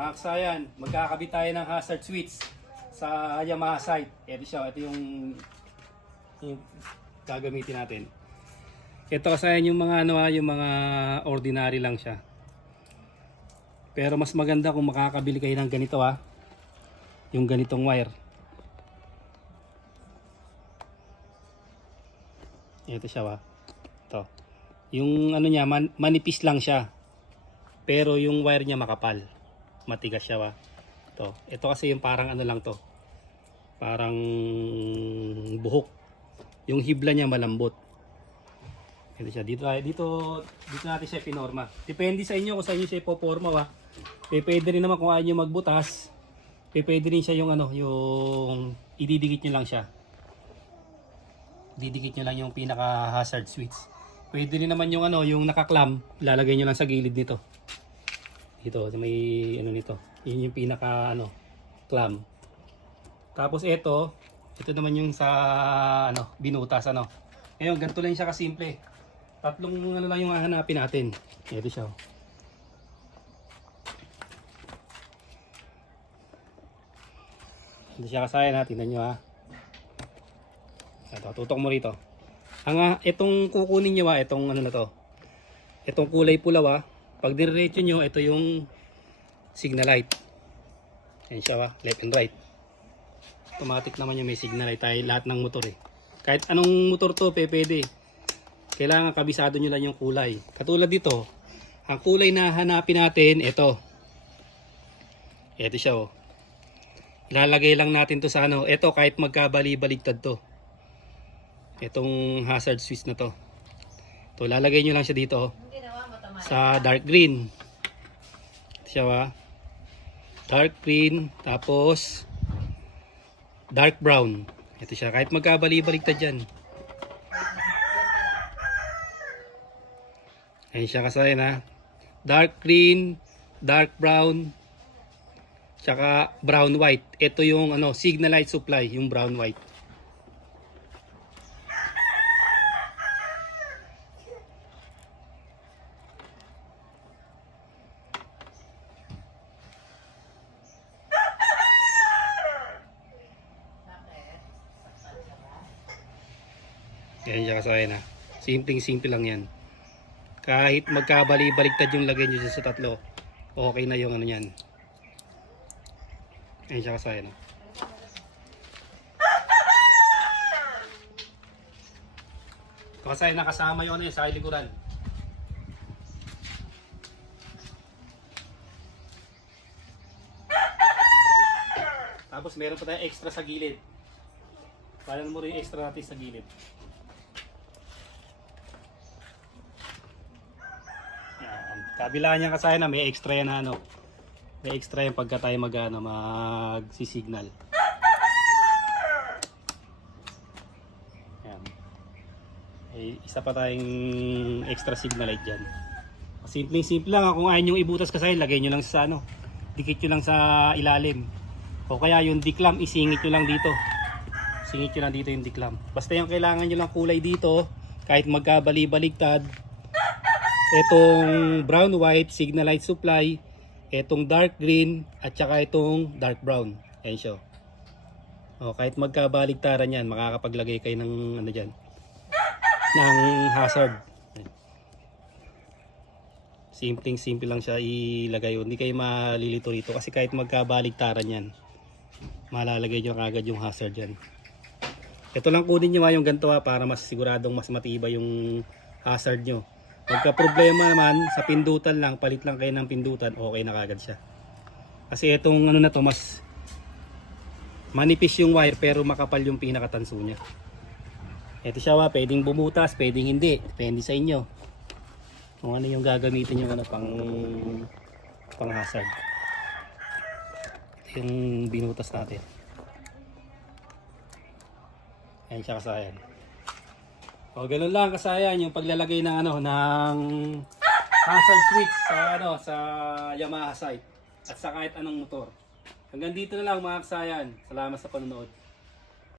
Mga kasayan, magkakabit tayo ng hazard switch sa Yamaha site. Ito siya, ito yung gagamitin natin. Ito kasayan yung mga yung mga ordinary lang siya. Pero mas maganda kung makakabili kayo ng ganito yung ganitong wire. Ito siya Ito. Yung niya manipis lang siya. Pero yung wire niya makapal. Matigas siya Ito kasi yung parang lang to. Parang buhok. Yung hibla niya malambot. Ito siya. Dito natin siya pinorma. Depende sa inyo kung sa inyo siya ipoporma Pwede rin naman kung ayaw nyo magbutas. Pwede rin siya yung yung ididikit nyo lang siya. Didikit nyo lang yung pinaka hazard switch. Pwede rin naman yung yung nakaklam, lalagay nyo lang sa gilid nito. Dito may nito. Yun yung pinaka clamp. Tapos ito naman yung sa binutas Ngayon ganito lang siya kasimple. Tatlong lang yung hahanapin natin. Ito siya. Ito siya kasaya natin. Tingnan nyo Ito, tutok mo rito. Itong kukunin nyo itong na to. Itong kulay pula pag diretso nyo, ito yung signal light. Yan siya left and right. Automatic naman yung may signal light tayo lahat ng motor Kahit anong motor to, pwede. Kailangan kabisado nyo lang yung kulay. Katulad dito, ang kulay na hanapin natin, ito. Ito siya Ilalagay lang natin to sa ito kahit magkabali-baligtad to. Itong hazard switch na to. Ito, lalagay nyo lang siya dito sa dark green. Ito siya dark green, tapos dark brown. Ito siya, kahit magkabali-baligtad dyan. Ayan siya kasayan dark green, dark brown, tsaka brown white. Ito yung signal light supply, yung brown white. Ayan siya kasayan simple lang yan. Kahit magkabali-baligtad yung lagay nyo sa tatlo, okay na yung yan. Ayan siya kasayan Kasayan nakasama yung sa likuran. Tapos meron pa tayong extra sa gilid. Paano mo rin extra natin sa gilid. Kabila niya kasayan may extra yan may extra yan pagka tayo mag-signal. Yan. Isa pa tayong extra signal light dyan. Simple lang kung ayaw nyo ibutas kasayan, lagay nyo lang sa dikit nyo lang sa ilalim. O kaya yung declam isingit nyo lang dito. Singit nyo lang dito yung declam. Basta yung kailangan nyo lang kulay dito, kahit magkabali-baligtad. Itong brown white signal light supply, itong dark green at saka itong dark brown. Ayan siya. Kahit magkabaligtaran yan, makakapaglagay kayo ng dyan, ng hazard. Simple lang siya ilagay. Hindi kayo malilito rito kasi kahit magkabaligtaran yan, malalagay nyo kagad yung hazard yan. Ito lang kunin nyo yung ganito para mas siguradong mas matibay yung hazard nyo. Pagka problema naman sa pindutan lang, palit lang kayo ng pindutan, okay na kagad siya. Kasi itong na to, mas manipis yung wire pero makapal yung pinakatanso niya. Ito siya pwedeng bumutas, pwedeng hindi, depende sa inyo. Kung ano yung gagamitin nyo pang hazard. Ito yung binutas natin. Ayan siya kasayan. Ganun lang kasayan yung paglalagay ng ng hazard switch sa Yamaha site at sa kahit anong motor. Hanggang dito na lang mga kasayan. Salamat sa panonood.